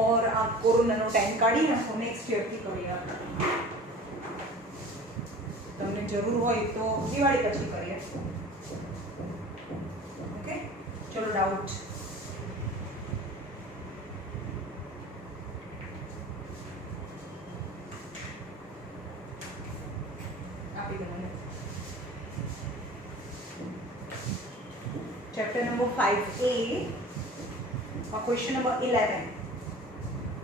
और आ કોરોનાનો ટાઈમ કાઢી નાખો નેક્સ્ટ યરથી કરીએ આપણે તમને જરૂર હોય તો દિવાળી પછી કરીએ ઓકે ચલો ડાઉટ આપી દો મને chapter number 5A question number 11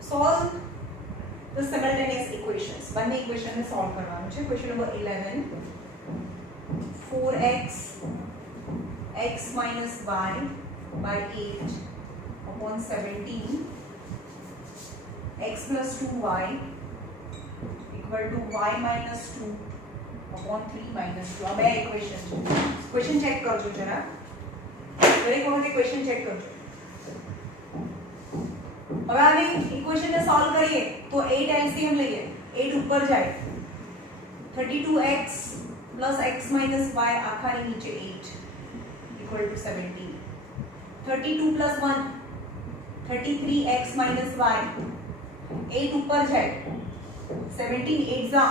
solve the simultaneous equations one equation ને solve કરવાનું છે question number 11 4x x minus y by 8 upon 17 x plus 2y equal to y minus 2 upon 3 minus 2 આ બે equation છે question check કરજો જરા દરેક વખતે question check કરજો હવે આની ઇક્વેશન ને સોલ્વ કરીએ તો 8 એલસીએમ લઈએ 8 ઉપર જાય 32x x minus y આખાની નીચે 8 equal to 17 32 plus 1 33x minus y 8 ઉપર જાય 17 8 જા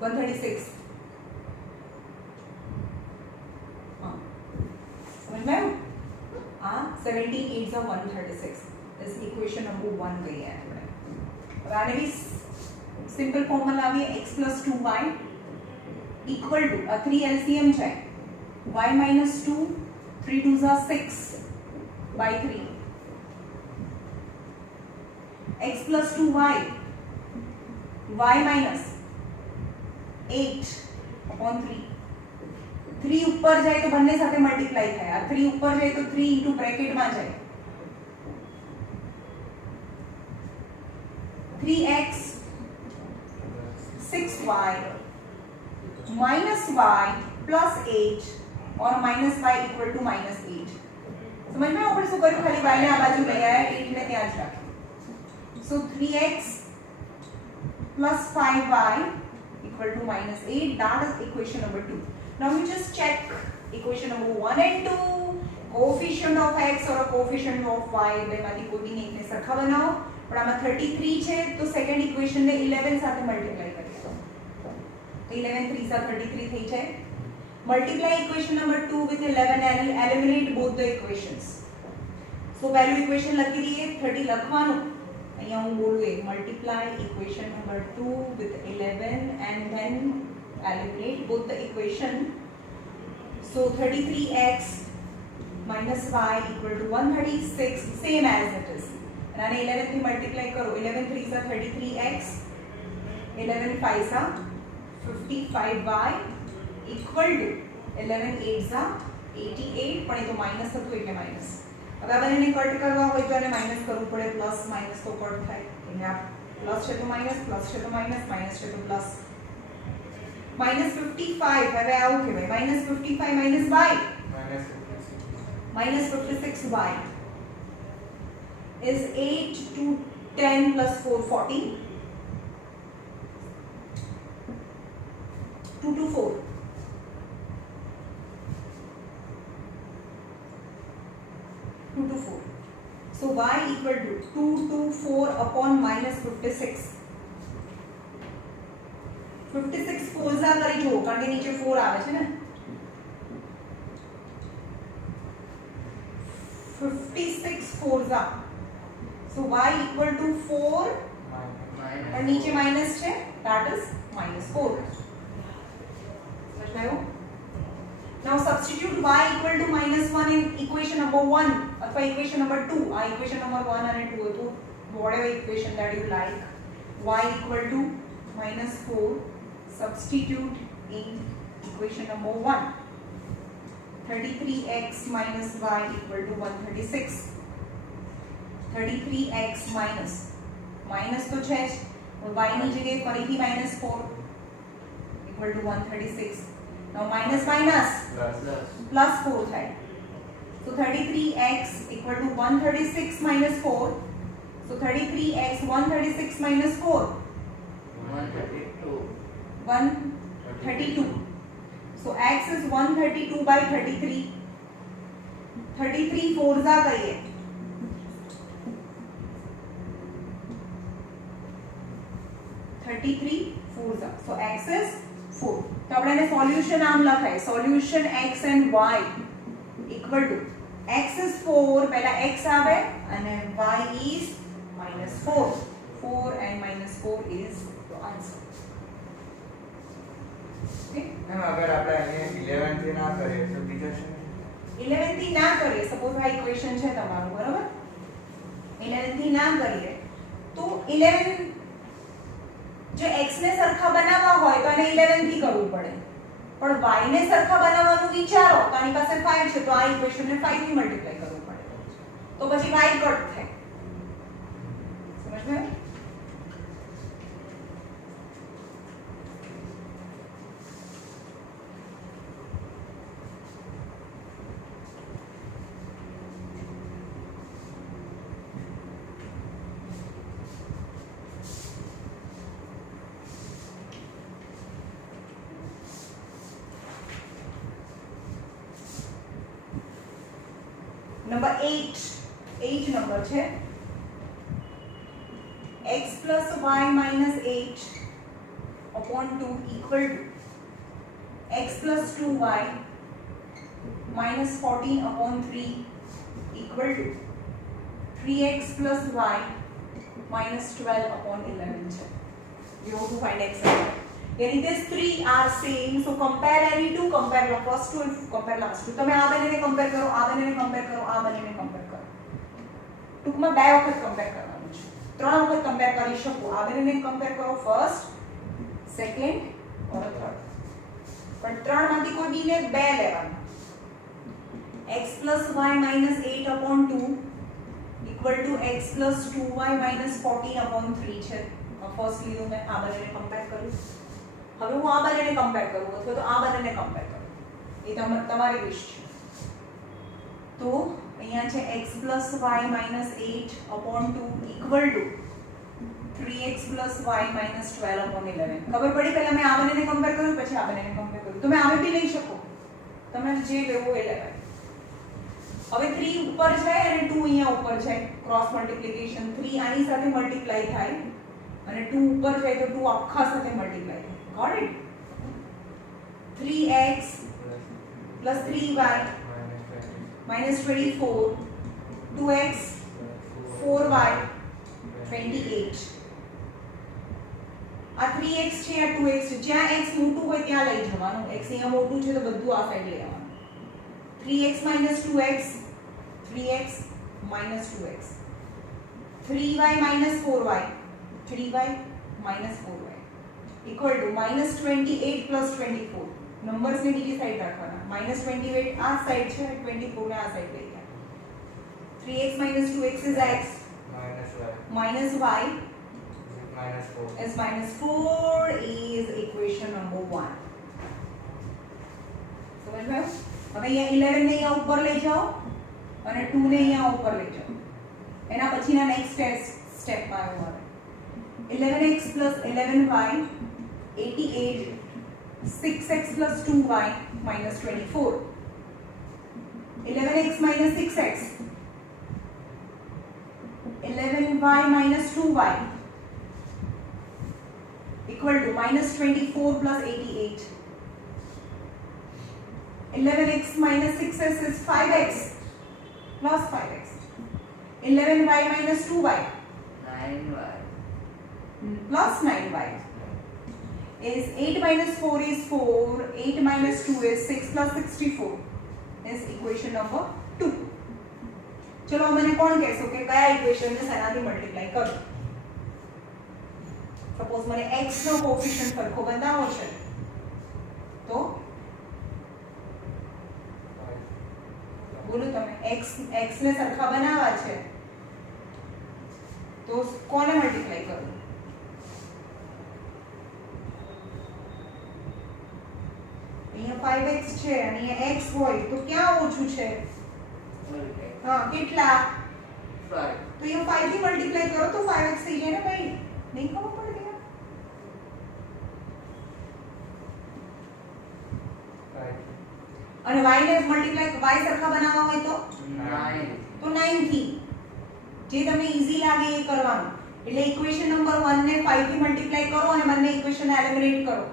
136 17 8 are 136 this equation number 1 गई है अब आने भी सिंपल फॉर्मूला लाविए x plus 2y equal to 3 LCM है y minus 2 3 2s are 6 by 3 x plus 2y y minus 8 upon 3 3 ऊपर जाए तो बनने साथे मल्टीप्लाई થાય આ 3 ऊपर जाए तो 3 into ब्रैकेट માં જાય 3x 6y minus y plus 8 और minus y equal to minus 8 समझ में આપણે શું કર્યું ખાલી y ને આ બાજુ લઈ આયા 8 ને ત્યાં જ રાખ્યું so 3x plus 5y equal to minus 8 that is equation number 2 now we just check equation number 1 and 2 coefficient of x or coefficient of y બેમાંથી કોઈની એકને સરખા બનાવો પણ આમાં 33 છે તો સેકન્ડ ઇક્વેશન ને 11 સાથે મલ્ટીપ્લાય કરીએ તો 11 3 सा 33 થઈ જાય multiply equation number 2 with 11 and eliminate both the equations so value equation લખી દઈએ 30 લખવાનું અહીંયા હું બોલું એ multiply equation number 2 with 11 and then eliminate both the equation so 33x minus y equal to 136 same as it is and 11 થી multiply करो 11 3s are 33x 11 5s are 55y equal to 11 8s are 88 પણ એ તો minus હતું એટલે minus હવે આ બંનેને cut કરવા હોય તો આને માઈનસ કરવું પડે પ્લસ માઈનસ તો કટ થાય એટલે આ પ્લસ છે તો માઈનસ પ્લસ છે તો માઈનસ માઈનસ છે તો પ્લસ minus 55 હવે આવું કહેવાય minus 55 minus y minus 56y is 8 to 10 plus 4 40 2 to 4 2 to 4 so y equal to 2 to 4 upon minus 56 56 Forza કરી જો કારણ કે નીચે 4 આવે છે ને 56 Forza so y equal to 4 और नीचे माइनस છે that is minus 4 समझ में आयो now substitute y equal to minus 1 in equation number 1 अथवा equation number 2 આ equation number 1 અને 2 હતું whatever equation that you like y equal to minus 4 substitute in equation number 1 33x minus y equal to 136 33x minus minus तो है y ની જગ્યાએ ફરીથી minus 4 equal to 136 now minus minus plus 4 થાય so 33x equal to 136 minus 4 so 33x 136 minus 4 132 so x is 132 by 33 33 4 કરીએ 33 4 so x is 4 તો આપણે એને સોલ્યુશન આમ લખાય solution x and y equal to x is 4 પહેલા x આવે અને y is -4 4 and -4 is the answer okay ma'am અગર આપણે અહીંયા 11 થી ના કરીએ તો બીજો શું 11 થી ના કરીએ સપોઝ આ ઇક્વેશન છે તમારું બરાબર 11 થી ના કરીએ તો 11 જો x ને સરખા બનાવવા હોય તો એને 11 થી કરવું પડે પણ y ને સરખા બનાવવાનું વિચારો તો આની પાસે 5 છે તો આ ઇક્વેશન ને 5 થી મલ્ટીપ્લાય કરવું પડે તો પછી y કટ થાય સમજ में नंबर 8 नंबर છે x plus y minus 8 upon 2 equal to x plus 2y minus 14 upon 3 equal to 3x plus y minus 12 upon 11 છે you have to find x and y यानी these three are same so compare any two compare the first two and compare last two તમે આ બંનેને compare કરો આ બંનેને compare કરો આ બંનેને compare કરો ટૂંકમાં બે વખત compare કરવાનું છે ત્રણ વખત compare કરી શકો આ બંનેને compare કરો first second or third પણ ત્રણમાંથી કોઈ બીને બે લેવાનું x plus y minus 8 upon 2 equal to x plus 2y minus 14 upon 3 છે ફર્સ્ટ લીધું મેં આ બંનેને compare કર્યું હવે હું આ બંનેને કમ્પેર કરું અથવા તો આ બંનેને કમ્પેર કરું એ તમારી વિશ છે તો અહીંયા છે x y minus 8 upon 2 equal to 3x plus y minus 12 upon 11 ખબર પડી પહેલા મેં આ બંનેને કમ્પેર કર્યું પછી આ બંનેને કમ્પેર કર્યું તમે આમે બી લઈ શકો તમારે જે લેવું એ લેવાય હવે 3 ઉપર જાય અને 2 અહીંયા ઉપર જાય ક્રોસ મલ્ટીપ્લિકેશન 3 આની સાથે મલ્ટીપ્લાય થાય અને 2 ઉપર જાય તો 2 આખા સાથે મલ્ટીપ્લાય થાય got it 3x plus 3y minus 24 2x 4y 28 આ 3x છે આ 2x છે જ્યાં x મોટું હોય ત્યાં લઈ જવાનું x અહીંયા મોટું છે તો બધું આ સાઈડ લઈ આવવાનું 3x minus 2x 3x minus 2x 3y minus 4y 3y minus 4y equal to minus 28 plus 24 numbers ने બીજી સાઈડ રાખવાના minus 28 આ સાઈડ છે 24 ને આ સાઈડ લઈ ગયા 3x minus 2x is x minus y is minus 4 is equation number 1 समझ में હવે અહીંયા 11 ને અહીંયા ઉપર લઈ જાઓ અને 2 ને અહીંયા ઉપર લઈ જાઓ એના પછીના નેક્સ્ટ સ્ટેપ માં આવ્યું હવે 11x plus 11y 88 6x plus 2y minus 24 11x minus 6x 11y minus 2y equal to minus 24 plus 88 11x minus 6x is 5x plus 5x 11y minus 2y 9y plus 9y is 8 minus 4 is 4 8 minus 2 is 6 plus 64 is equation number 2 चलो मैंने कौन कहेसो કે કયા equation ને સેનાથી multiply કરું suppose મને x નો coefficient સરખો બનાવવો છે તો બોલો તમે x ને સરખા બનાવવા છે તો કોને મલ્ટીપ્લાય કરું અહીંયા 5x છે અને અહીંયા x હોય તો ક્યાં ઓછું છે હા કેટલા 5 તો ये 5 થી મલ્ટીપ્લાય કરો તો 5x થઈ જાય ને ભાઈ નહીં ખબર પડતી અને y ને મલ્ટીપ્લાય y સરખા બનાવવા હોય તો 9. તો 9 થી જે તમને ઈઝી લાગે એ કરવાનું. એટલે ઇક્વેશન નંબર 1 ને 5 થી મલ્ટીપ્લાય કરો અને બંને ઇક્વેશન એલિમિનેટ કરો.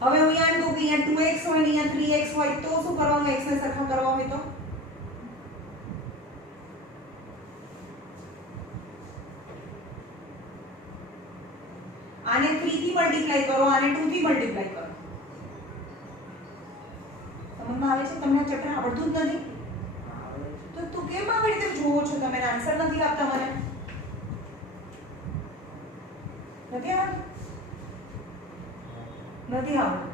હવે હું અહીંયા કહું કે અહીંયા 2x હોય ને અહીંયા 3x હોય તો શું કરવાનું? x ને સરખા કરવા હોય તો આને 3 થી મલ્ટીપ્લાય કરો, આને 2 થી મલ્ટીપ્લાય કરો. સમજમાં આવે છે? તમને ચેપ્ટર આવડતું જ નથી તો તું કેમ આવી રીતે જોવો છો? તમે આન્સર નથી આપતા મને? નથી આવડતું? નથી આવડતું.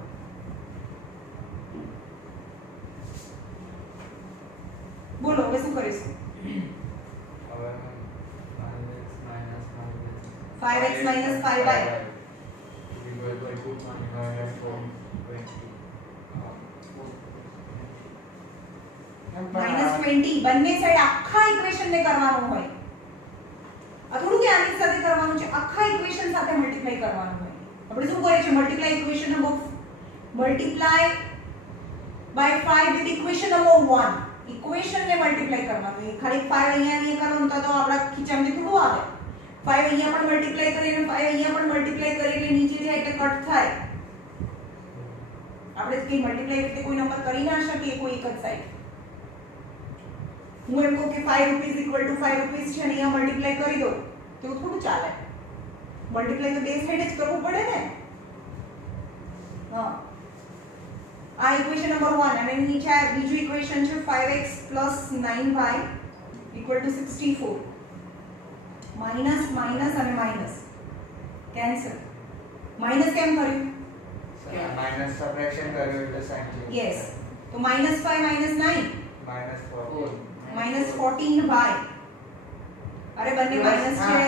બોલો હવે શું કરીશું? હવે 5x minus 5y -20 બંને સાઈડ આખા ઇક્વેશન ને કરવાનું હોય. આ થોડું કે આની સાથે કરવાનું છે, આખા ઇક્વેશન સાથે મલ્ટીપ્લાય કરવાનું હોય. આપણે શું કરીએ છીએ? Multiply equation number multiply by 5 with equation number 1. Equation ને મલ્ટીપ્લાય કરવાનું. ખાલી 5 અહીંયા કરવાનું તો આપણા ખીચામાં થોડું આવે. 5 અહીંયા પણ મલ્ટીપ્લાય કરીને 5 અહીંયા પણ મલ્ટીપ્લાય કરી એટલે નીચે જાય એટલે કટ થાય. આપણે કે મલ્ટીપ્લાય એટલે કોઈ નંબર કરી ના શકીએ કોઈ એક જ સાઈડ. હું એમ કહું કે 5 રૂપીસ = 5 રૂપીસ છે અને અહીંયા મલ્ટીપ્લાય કરી દો તો થોડું ચાલે. મલ્ટીપ્લાય તો બે સાઈડ જ કરવું પડે ને. હા, આ ઇક્વેશન નંબર 1 અને નીચે બીજું ઇક્વેશન છે 5x + 9y = 64. માઈનસ માઈનસ અને માઈનસ કેન્સલ. માઈનસ કેમ કર્યું? માઈનસ સબટ્રેક્શન કર્યું એટલે સાઈન ચેન્જ. યસ, તો -5 - 9 -14 -14y. અરે બંને માઈનસ છે.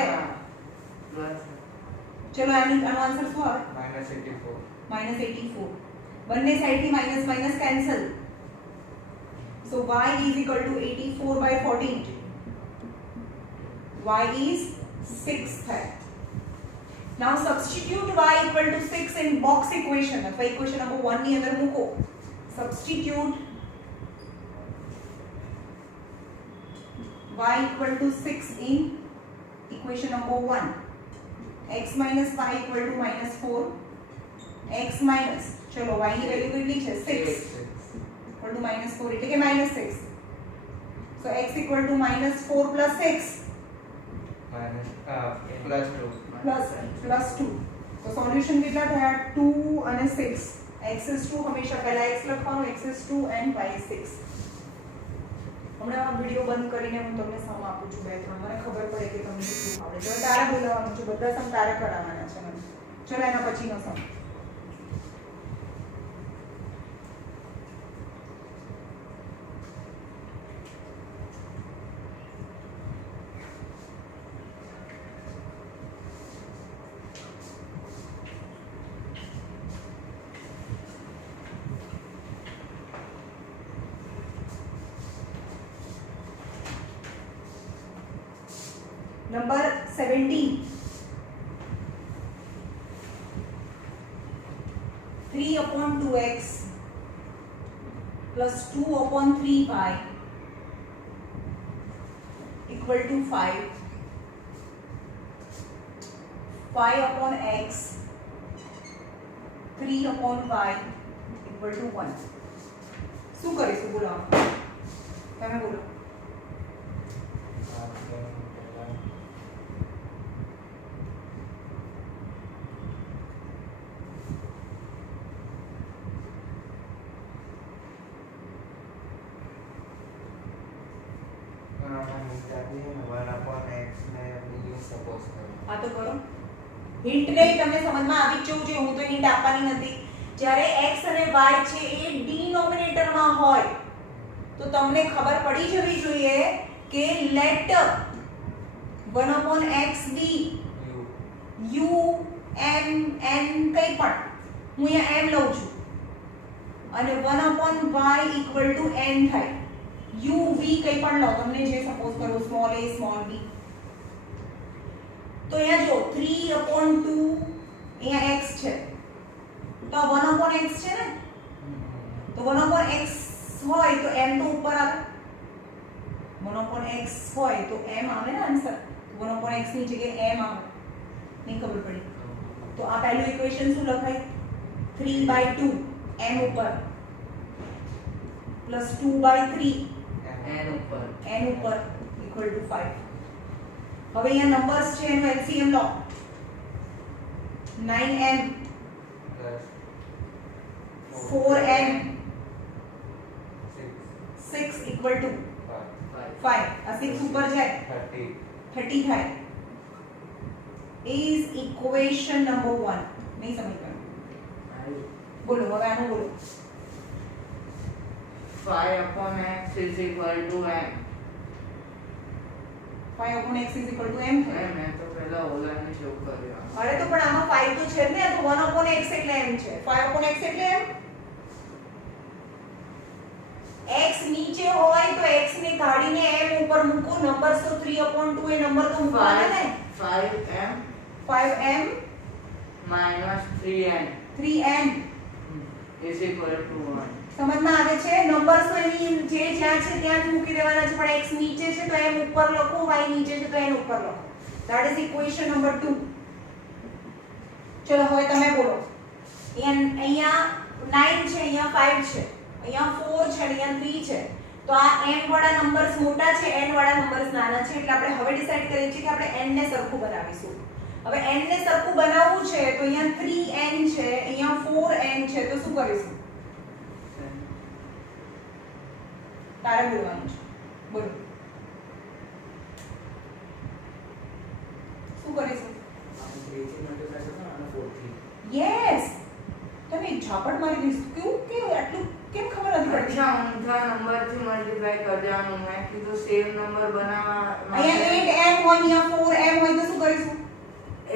ચલો આનો આન્સર શું આવે? -84. બંને સાઈડથી minus minus cancel. So y = 84/14. y is 6 થાય. Now substitute y = 6 in box equation અથવા equation number 1 ની અંદર મૂકો. Substitute y = 6 in equation number 1. x - y = -4. x minus ચલો y ની વેલ્યુ કેટલી છે? 6 = -4 એટલે કે -6. So x = -4 + 6 +2. તો સોલ્યુશન કેટલા થયા? 2 અને 6. x is 2 હંમેશા પહેલા x લખવાનું, x is 2 and y is 6. હમણાં આ વિડિયો બંધ કરીને હું તમને સમ આપું છું 2-3. મને ખબર પડે કે તમને કેટલું આવડે છે. તારે બોલાવવાનું છે, બધા સમ તારે કરાવવાના છે મને. ચલો એના પછીનો સમ. Number 17. 3/2x plus 2/3y = 5. 5/x 3/y = 1. શું કરીશું? બોલો, તમે બોલો. હા તો કરો. હિન્ટ નહીં, તમને સમજમાં આવી જ જવું જોઈએ. હું તો હિન્ટ આપવાની નથી. જ્યારે x અને y છે એ ડિનોમિનેટરમાં હોય તો તમને ખબર પડી જવી જોઈએ કે late 1/x be u m n કંઈ પણ, હું અહીંયા m લઉં છું અને 1/y = n થાય. u v કંઈ પણ લો, તમને જે સપોઝ કરો, સ્મોલ a સ્મોલ b. તો અહીંયા જો 3/2 અહીંયા x છે તો 1/x છે ને, તો તો 1/x હોય તો m તો ઉપર આવે 1/x હોય તો m આવે ને આન્સર 1/x ની જગ્યાએ m આવે નહીં ખબર પડી તો આ પહેલું ઇક્વેશન શું લખાય 3/2 m ઉપર પ્લસ 2/3 n ઉપર ઇક્વલ ટુ 5 હવે અહીંયા નંબર્સ છે એનો LCM લો 9m plus 4m 6 6 equal to 5 આ 6 ઉપર જાય 30 થાય is equation number 1 નહીં સમજ પડ્યું બોલો હવે આનું બોલો 5/x is equal to m 5/x is equal to m મેં તો પહેલા ઓલાને શો કર્યો અરે તો પણ આમાં 5 તો છે જ ને તો 1/x એટલે m છે 5/x એટલે m x નીચે હોય તો x ને કાઢીને m ઉપર મૂકો નંબર તો 3/2 એ નંબર તો મૂકવાના ને 5m 5m minus 3n 3n is equal to 1 સમજમાં આવે છે નંબર્સ તો એની જે જ્યાં છે ત્યાં જ મૂકી દેવાના છે પણ x નીચે છે તો m ઉપર લખો y નીચે છે તો n ઉપર લખો ધેટ ઇઝ ઇક્વેશન નંબર 2 ચલો હવે તમે બોલો અહીંયા 9 છે અહીંયા 5 છે અહીંયા 4 છે અહીંયા 3 છે તો આ m વાળા નંબર્સ મોટા છે n વાળા નંબર્સ નાના છે એટલે આપણે હવે ડિસાઈડ કરીએ છીએ કે આપણે n ને સરખું બનાવીશું હવે n ને સરખું બનાવવું છે તો અહીંયા 3n છે અહીંયા 4n છે તો શું કરીશું તારે બોલવાનું છે બોલો શું કરીશું યસ તમે એક ઝાપટ મારી દીધું કેવું આટલું કેમ ખબર નથી પડતી અચ્છા ઊંધા નંબરથી મલ્ટીપ્લાય કરવાનું મેં કીધું સેમ નંબર બનાવવા અહીંયા 8m હોય અહીંયા 4m હોય તો શું કરીશું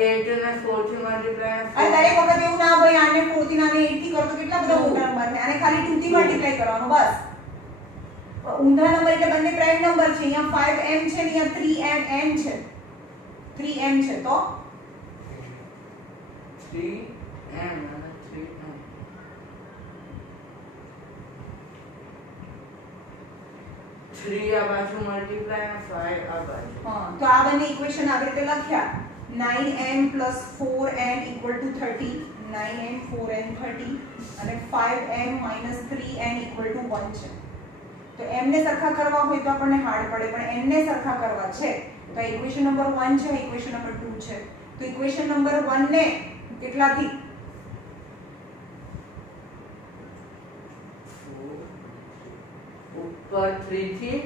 8 ને 4 થી મલ્ટીપ્લાય અરે દરેક વખત એવું ના ભાઈ આને 4 થી આને 8 થી કરો તો કેટલા બધા મોટા નંબર છે આને ખાલી 2 થી મલ્ટીપ્લાય કરવાનું બસ ઊંધા નંબર એટલે બંને પ્રાઇમ નંબર છે અહીંયા 5m છે ને અહીંયા 3m છે 3m છે તો 3m અને 3m 3 આ બાજુ મલ્ટીપ્લાય અને 5 આ બાજુ હા તો આ બંને ઇક્વેશન આવી રીતે લખ્યા 9m 4n 30 9m 4n 30 અને 5m 3n 1 છે તો m ને સરખા કરવા હોય તો આપણને હાર્ડ પડે પણ n ને સરખા કરવા છે તો આ ઇક્વેશન નંબર 1 છે ઇક્વેશન નંબર 2 છે તો ઇક્વેશન નંબર 1 ને કેટલાથી ઉપર 3 થી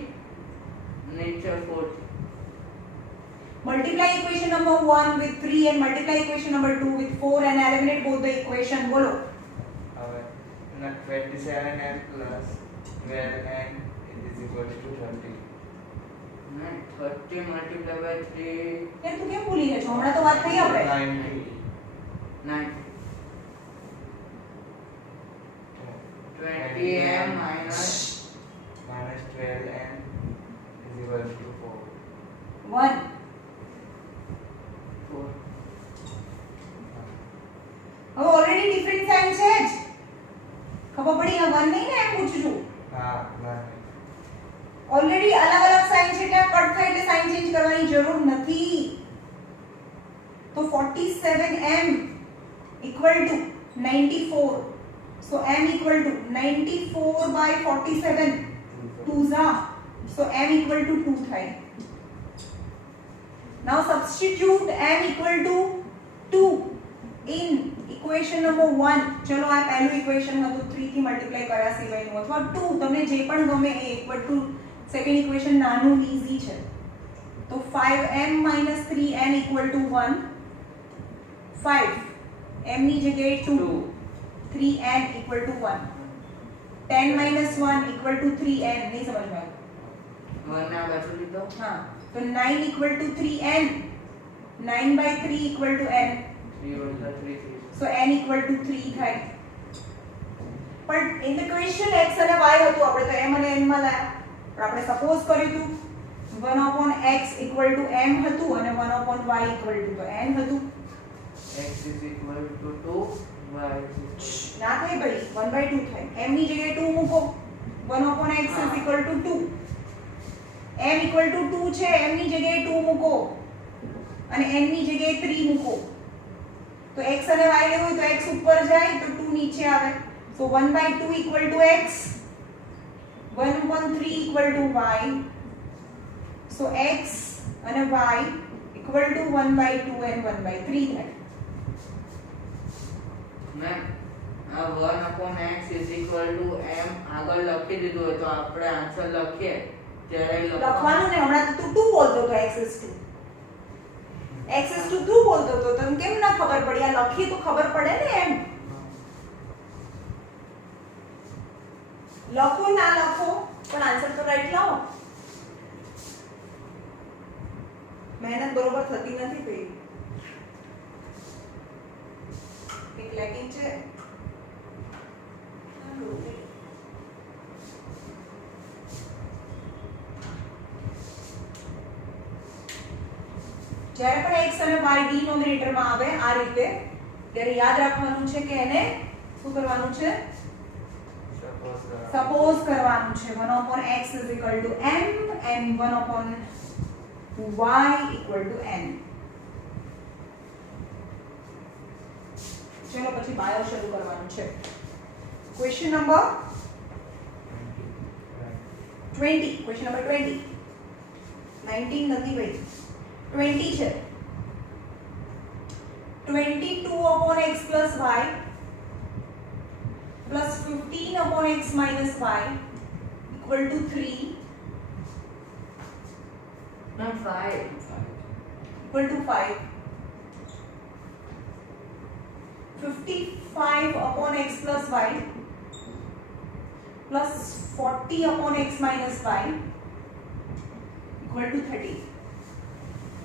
નીચે 4 થી multiply equation number 1 with 3 and multiply equation number 2 with 4 and eliminate both the equation બોલો હવે 27n plus 12n is equal to 30 30 multiplied by 3 યાર તું કેમ ભૂલી ગયો છો હમણાં તો વાત થઈ આપણે 9 20m minus 12n is equal to 4 1 4 હવે ઓલરેડી ડિફરન્ટ સાઇન છે જ ખબર પડી આ 1 નહીં ને એમ પૂછું છું હા ઓલરેડી અલગ અલગ સાઇન છે એટલે કટ થાય એટલે સાઇન ચેન્જ કરવાની જરૂર નથી તો 47m equal to 94 so m equal to 94 by 47 2s are so m equal to 2 થાય now substitute m equal to 2 in equation number 1 ચલો આ પહેલું ઇક્વેશન હતું 3 થી મલ્ટીપ્લાય કર્યા સિવાયનું અથવા 2 તમને જે પણ ગમે એ ઇક્વલ ટુ સેકન્ડ ઇક્વેશન નાનું ઈઝી છે તો 5m 3n equal to 1 5 m ની જગ્યાએ 2 3n equal to 1 10 minus 1 equal to 3n नहीं समझ में आया 1 ના બાજુ લીધો हाँ तो 9 equal to 3n 9 by 3 equal to n 3 વત્તા 3 so n equal to 3 થાય પણ in the question x અને y હતું આપણે તો m અને n માં લાયા પણ આપણે સપોઝ કર્યું હતું 1/x equal to m હતું અને 1/y equal to n હતું x is equal to 2 y is equal to ના થાય ભાઈ 1/2 થાય m ની જગ્યાએ 2 મૂકો 1/x is equal to 2 m equal to 2 છે m ની જગ્યાએ 2 મૂકો અને n ની જગ્યાએ 3 મૂકો તો x અને y લેવું હોય તો x ઉપર જાય તો 2 નીચે આવે so 1/2 equal to x 1/3 equal to y so x અને y equal to 1/2 and 1/3 થાય મેમ આ 1/x is equal to m આગળ લખી દીધું હોય તો આપણે આન્સર લખીએ ત્યારે લખવાનું ને હમણાં તો તું 2 બોલતો હતો x is 2 x is to 2 બોલતો હતો તને કેમ ના ખબર પડી આ લખી તો ખબર પડે ને એમ લખો ના લખો પણ આન્સર તો રાઈટ લાવો મહેનત બરોબર થતી નથી પેલી એક લેકિન છે જ્યારે પણ x અને y ડિનોમિનેટર માં આવે આ રીતે ત્યારે યાદ રાખવાનું છે કે એને શું કરવાનું છે સપોઝ કરવાનું છે 1/x is equal to m and 1/y equal to n ચલો પછી બાયો શરૂ કરવાનું છે ક્વેશ્ચન નંબર 20 ક્વેશ્ચન નંબર 20 19 નથી ભાઈ 20 છે 22/x plus y plus 15/x minus y equal to 3 ma'am 5 equal to 5 55/x plus y plus 40/x minus y equal to 30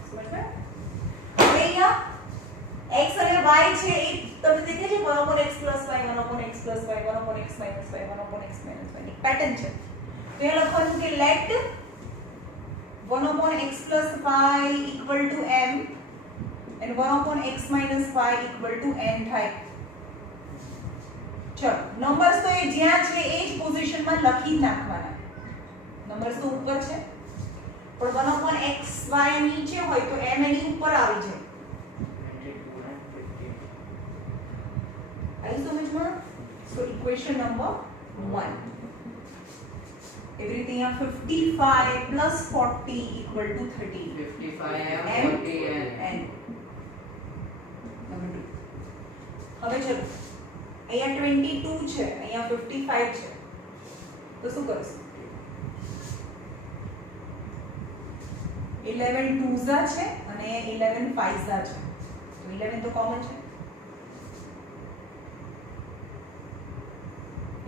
समझ में હવે અહીંયા x અને y છે એ તમને દેખે છે 1/x plus y 1/x plus y 1/x minus y 1/x minus y એક પેટર્ન છે તો એ લખવાનું કે let 1/x plus y equal to m and 1/x minus y equal to n થાય ચલો નંબર્સ તો એ જ્યાં છે એ જ પોઝિશનમાં લખી નાખવાના નંબર્સ તો ઉપર છે પણ 1/x y નીચે હોય તો m એની ઉપર આવી જાય આવી સમજમાં સો ઇક્વેશન નંબર 1 એવી રીતે અહીંયા 55 plus 40 equal to 30 55 m 40 n હવે ચલો અહીંયા 22 છે અહીંયા 55 છે તો શું કરશું 11 2s છે અને 11 5s છે તો 11 તો કોમન છે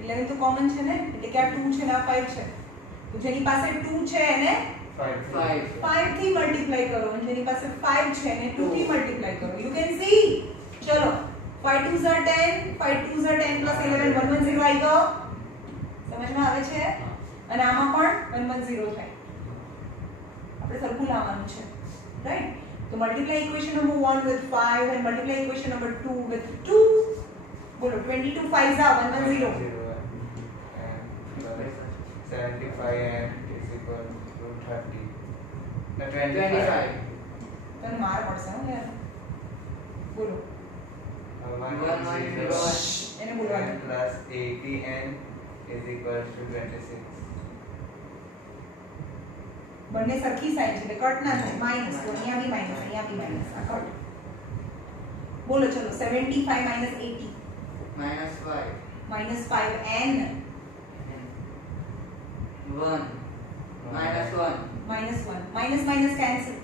11 તો કોમન છે ને એટલે કે આ 2 છે ને આ 5 છે તો જેની પાસે 2 છે એને 5 થી મલ્ટીપ્લાય કરો અને જેની પાસે 5 છે એને 2 થી મલ્ટીપ્લાય કરો યુ કેન સી ચલો 5 2s are 10 5 2s are 10 plus 11 110 આવી ગયો સમજમાં આવે છે અને આમાં પણ 110 થાય આપણે સરખું લાવવાનું છે રાઈટ તો multiply equation number 1 with 5 and multiply equation number 2 with 2 બોલો 22 5s are 110 75m is equal to 30 25 તને માર પડશે હો યાર બોલો 110 એને બોલવાનું plus 80n is equal to 26 બંને સરખી સાઈન છે એટલે કટ ના થાય માઈનસ તો અહીંયા બી માઈનસ આ કટ બોલો ચલો 75 minus 80 -5 minus 5n 1 -1 minus 1 minus minus cancel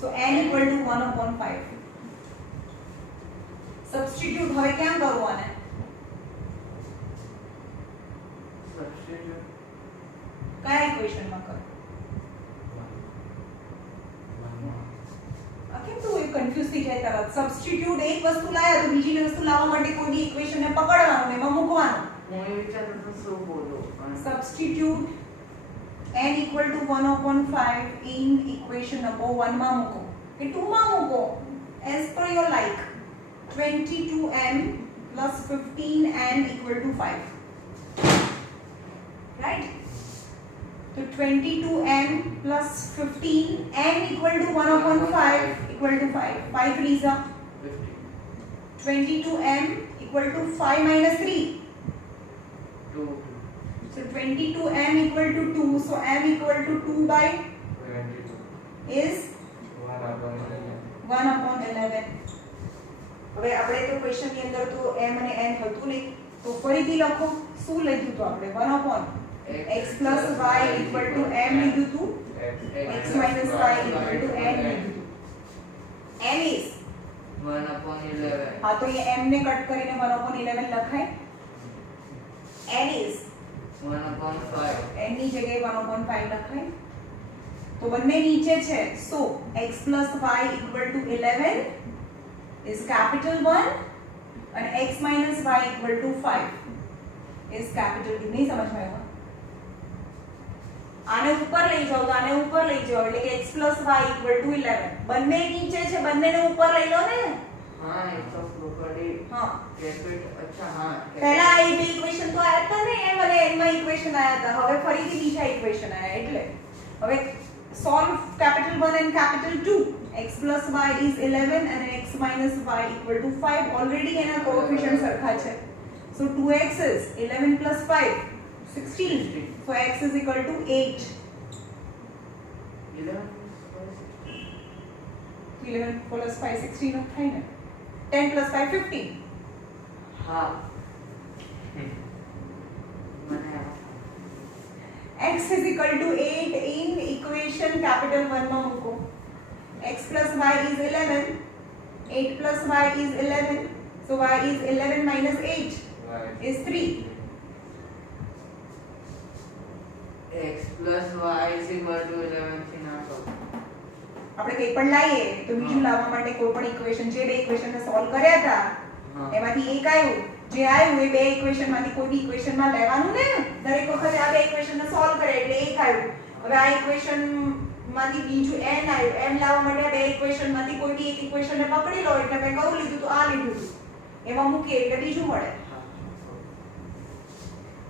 so n equal to 1/5 substitute હવે કેમ કરવું આને સબસ્ટિટ્યુટ કયા ઇક્વેશન માં કરો આ કેમ તું કન્ફ્યુઝ થઈ જાય તરત સબસ્ટિટ્યુટ એક વસ્તુ લાયા તો બીજી વસ્તુ લાવવા માટે કોઈ બી ઇક્વેશન ને પકડવાનું ને એમાં મૂકવાનું હું એ વિચારતો તો શું બોલું પણ substitute n equal to 1/5 in equation number 1 માં મૂકો કે 2 માં મૂકો as per your like 22m plus 15n equal to 5, right? So 22m plus 15n equal to 1 upon 5 equal to 5. 5 3s are 50. 22m equal to 5 minus 3. 2. So 22m equal to 2. So m equal to 2 by 22 is 1 upon 11 1 upon 11. હવે આપણે તો question ની અંદર તો m અને n હતું નહીં, તો ફરીથી લખો. શું લખ્યું તો આપણે 1 upon x plus y equal to m લીધું હતું, x minus y equal to n લીધું હતું. n is 1 upon 11. હા, તો એ m ને કટ કરીને 1 upon 11 લખાય. n is 1 upon 5. n ની જગ્યાએ 1 upon 5 લખાય. તો બંને નીચે છે. સો x plus y equal to 11 is capital 1 and x minus y equal to 5 is capital 2. नहीं समझ में आया? આને ઉપર લઈ જાઓ તો આને ઉપર લઈ જાઓ એટલે કે x plus y equal to 11. બંને નીચે છે, બંનેને ઉપર લઈ લો ને. हाँ, एक ऑफ प्रॉपर्टी हाँ, कैपिटल. अच्छा हाँ, પહેલા આ બે ઇક્વેશન તો આયા હતા ને, m અને n માં ઇક્વેશન આયા હતા. હવે ફરીથી બીજા ઇક્વેશન આયા. એટલે હવે solve capital 1 and capital 2. x plus y is 11 and x minus y equal to 5. Already એના કોએફિશિયન્ટ સરખા છે. So 2x is 11 plus 5 16. So x is equal to 8. 11 11 plus 5 16 of થાય ને. 10 plus 5 15. हाँ. मैंने x is equal to 8 in equation capital 1 માં મૂકો. x plus y is 11. 8 plus y is 11. So y is 11 minus 8 is 3. x plus y is equal to 11 થી ના તો આપણે કંઈ પણ લાવીએ તો બીજું લાવવા માટે કોઈ પણ ઇક્વેશન, જે બે ઇક્વેશનને સોલ્વ કર્યા હતા એમાંથી એક આવ્યું, જે આવ્યું એ બે ઇક્વેશનમાંથી કોઈ બી ઇક્વેશનમાં લેવાનું ને. દરેક વખતે આ બે ઇક્વેશનને સોલ્વ કરે એટલે એક આવ્યું. હવે આ ઇક્વેશનમાંથી બીજું n આવ્યું. n લાવવા માટે આ બે ઇક્વેશનમાંથી કોઈ બી એક ઇક્વેશનને પકડી લો એટલે મેં કયું લીધું તો આ લીધું હતું, એમાં મૂકીએ એટલે બીજું મળે.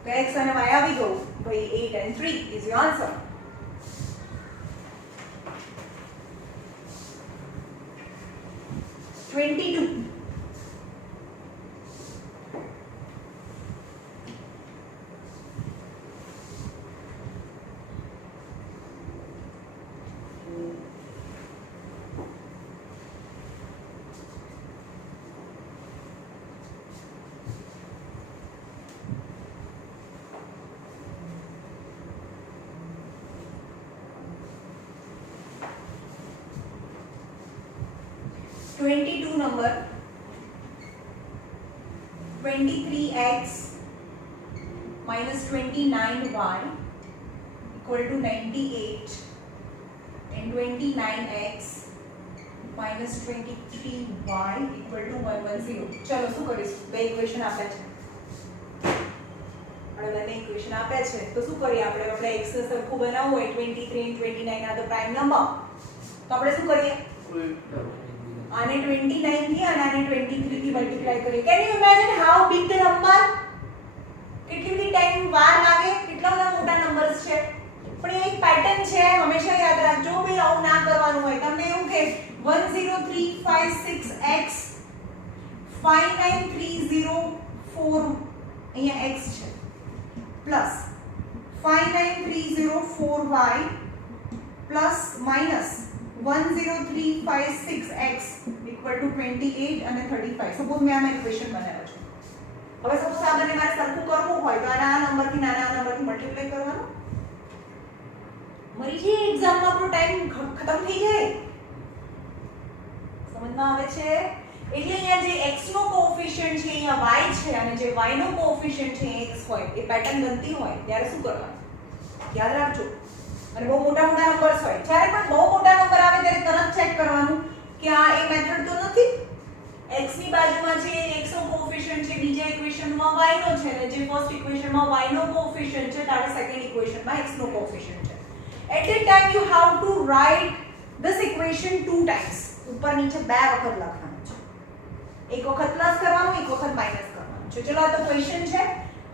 તો x અને y આવી ગયું. ભાઈ 8 and 3 is your answer. Twenty-two. number 23x minus 29y equal to 98 and 29x minus 23y equal to 110. ચલો શું કરીશું? બે ઇક્વેશન આપ્યા છે, આપણે બંને ઇક્વેશન આપ્યા છે તો શું કરીએ? આપણે x ને સરખું બનાવવું હોય 23 and 29 આ તો પ્રાઇમ નંબર, તો આપણે શું કરીએ? આને 29 થી અને આને 23 થી મલ્ટીપ્લાય કરીએ. Can you imagine how big the number? કેટલી બધી ટાઈમ વાર લાગે, કેટલા બધા મોટા નંબર્સ છે. પણ એક પેટર્ન છે, હંમેશા યાદ રાખજો ભાઈ, આવું ના કરવાનું હોય. તમને એવું કે 10356x 59304 અહીંયા x છે plus 59304y plus minus 10356x equal to 28 અને 35. સપોઝ મેં આમાં ઇક્વેશન બનાવ્યો છે. હવે સપોઝ આ બંને મારે સરખું કરવું હોય તો આના આ નંબરથી નાના આ નંબરથી મલ્ટીપ્લાય કરવાનું. મરી જે એક્ઝામમાં આપણો ટાઈમ ખતમ થઈ જાય. સમજમાં આવે છે? એટલે અહીંયા જે x નો કોએફિશિયન્ટ છે અહીંયા y છે અને જે y નો કોએફિશિયન્ટ છે x હોય, એ પેટર્ન બનતી હોય ત્યારે શું કરવાનું? યાદ રાખજો. અને બહુ મોટા મોટા નંબર્સ હોય, જ્યારે પણ બહુ મોટા નંબર આવે ત્યારે તરત ચેક કરવાનું કે આ એ મેથડ તો નથી. x ની બાજુમાં છે x નો કોએફિશિયન્ટ છે, બીજા ઇક્વેશનમાં y નો છે, અને જે ફર્સ્ટ ઇક્વેશનમાં y નો કોએફિશિયન્ટ છે ત્યારે સેકન્ડ ઇક્વેશનમાં x નો કોએફિશિયન્ટ છે. At that time you have to write this equation two times. ઉપર નીચે બે વખત લખવાનું છે. એક વખત પ્લસ કરવાનું, એક વખત માઈનસ કરવાનું. છે. ચલો આ તો ક્વેશ્ચન છે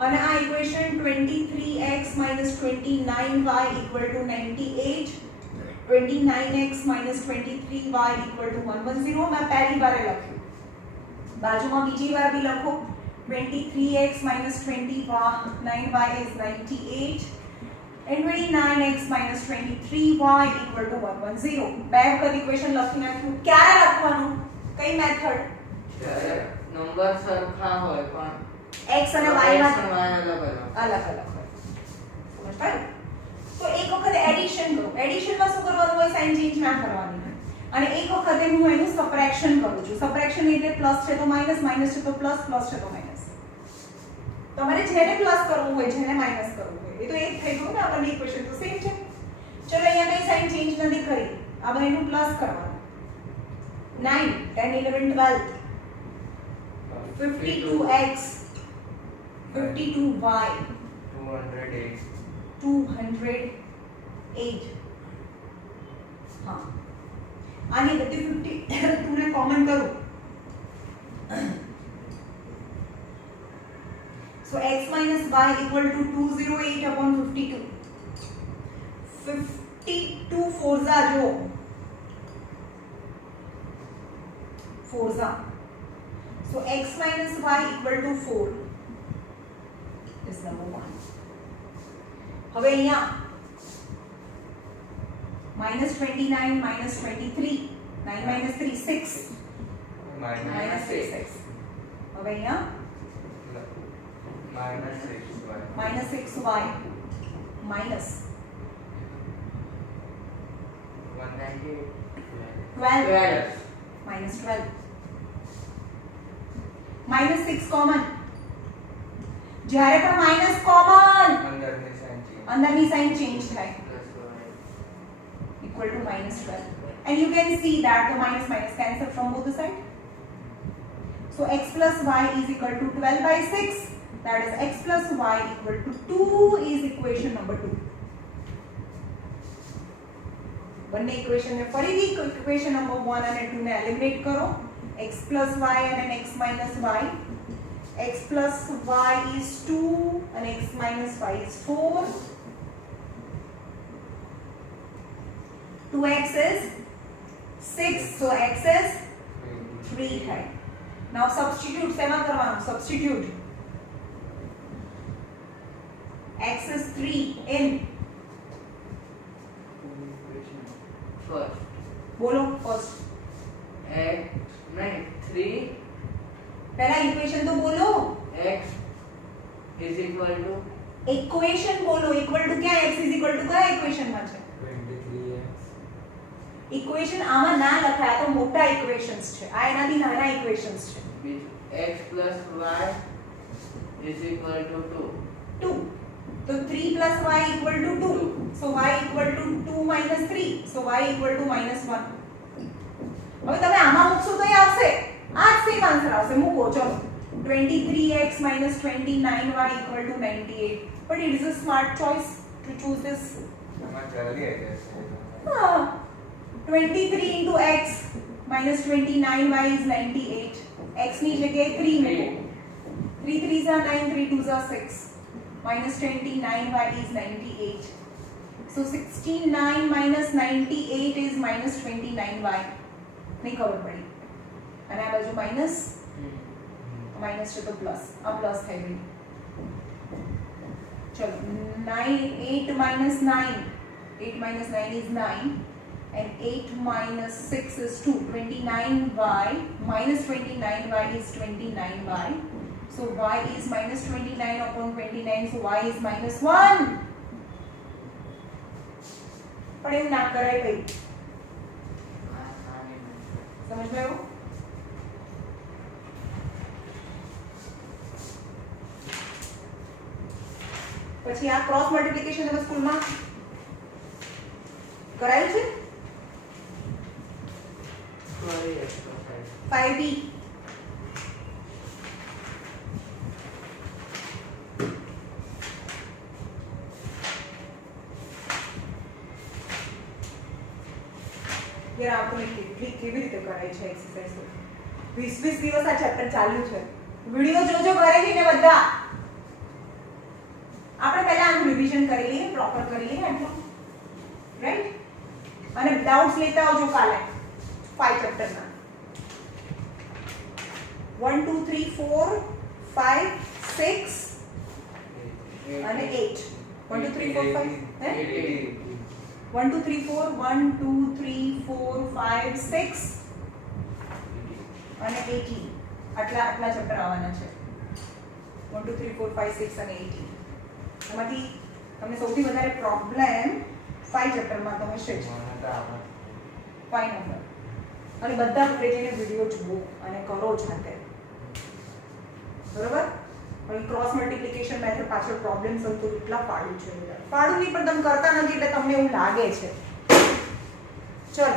અને આ equation 23x 29y equal to 98, 29x 23y equal to 110. मैं पहली बार लख्યું, बाजूમાં બીજી વાર भी લખો. 23x 29y is 98 and 29x 23y equal to 110. બે વખત ઇક્વેશન લખી નાખ્યું. ક્યારે લખવાનું, કઈ મેથડ? નંબર સરખા હોય પણ x અને y માં અલગ અલગ અલગ હોય. સમજ પાડ્યું? તો એક વખત એડિશન કરો. એડિશનમાં શું કરવાનું હોય? સાઇન ચેન્જ ના કરવાની હોય. અને એક વખતે હું એનું સબટ્રેક્શન કરું છું. સબટ્રેક્શન એટલે પ્લસ છે તો માઈનસ, માઈનસ છે તો પ્લસ, પ્લસ છે તો માઈનસ. તમારે જેને પ્લસ કરવું હોય, જેને માઈનસ કરવું હોય, એ તો એક થઈ ગયું ને. આ બંને ઇક્વેશન તો સેમ છે. ચલો અહીંયા કઈ સાઇન ચેન્જ નથી કરી, આ બંનેનું પ્લસ કરવાનું. 9 10 11 12 52x 52y 208. 208. हाँ आनी बत्ती 50 तूने कॉमन करो. So x minus y equal to 208 upon 52. 52 Forza जो Forza. So x minus y equal to 4 is number 1. હવે અહીંયા -29 -23 9 -3 6 minus -6. હવે અહીંયા minus 6y. -6y minus 198 12 -12 -6 common. જ્યારે પણ માઈનસ કોમન અંદરની સાઇન ચેન્જ થાય, equal to -12. And you can see that the minus minus cancel from both the sides. So x plus y is equal to 12 by 6. That is x plus y equal to 2 is equation number 2. બંને equation ને ફરીથી equation number 1 અને 2 ને eliminate કરો. x plus y and x minus y. x plus y is 2 and x minus y is 4. 2x is 6, so x is 3 है. Now substitute सेवा करवाना. Substitute x is 3 in first बोलो first. x नहीं 3 पहला equation तो बोलो. x is equal to equation बोलो. Equal to क्या? x is equal to क्या इक्वेशन में છે? 23x. इक्वेशन આમાં ના લખાય, આ તો મોટા ઇક્વેશન્સ છે. આ એનાથી નાના ઇક્વેશન્સ છે. x plus y is equal to 2. 2. तो 3 plus y equal to 2. So y equal to 2 minus 3. So y equal to -1. હવે તમે આમાં મૂકશો તો એ આવશે. આ જ સેમ આન્સર આવશે. મૂકો ચલો. 23x minus 29y equal to 98. But it is a smart choice to choose this. એમાં જલ્દી આવી જશે. 23 into x minus 29y is 98. x ની જગ્યાએ 3 મૂકો. 3 3s are 9, 3 2s are 6. Minus 29y is 98. So 69 minus 98 is minus 29y. नहीं खबर पड़ी. અને આ બાજુ માઈનસ માઈનસ છે તો પ્લસ. આ પ્લસ થઈ ગઈ. ચલો 8 minus 9. 8 minus 9 is 9. And 8 minus 6 is 2. 29y minus 29y is 29y. So y is minus 29 upon 29. So y is minus 1. પણ એવું ના કરાય ભાઈ. સમજ માં આવ્યું? પછી આ ક્રોસ મલ્ટીપ્લિકેશન તમે સ્કૂલમાં કરાયું છે? 5b. યાર આપણે કેવી રીતે કરાય છે એક્સરસાઇઝ? 20 દિવસ આ ચેપ્ટર ચાલ્યું છે. વિડિયો જોજો ઘરે જઈને બધા. આપણે પહેલા આનું રિવિઝન કરી લઈએ, પ્રોપર કરી લઈએ આટલું, રાઈટ? અને ડાઉટ્સ લેતા આવજો કાલે 5 ચેપ્ટરના. 1 2 3 4 5 6 અને 8. 1 2 3 4 5 હે? 1 2 3 4 1 2 3 4 5 6 અને 18. આટલા ચેપ્ટર આવવાના છે. 1 2 3 4 5 6 અને 18. એમાંથી તમને સૌથી વધારે પ્રોબ્લેમ 5 ચેપ્ટરમાં તો હશે જ. 5 નંબર. અને બધા ઘરે જઈને વિડિયો જુઓ અને કરો જાતે. બરોબર? હવે ક્રોસ મલ્ટીપ્લિકેશન મેથડ પાછળ પ્રોબ્લેમ સોલ્વ તો કેટલા પાડું છે. પાડું નહીં પણ તમે કરતા નથી એટલે તમને એવું લાગે છે. ચલો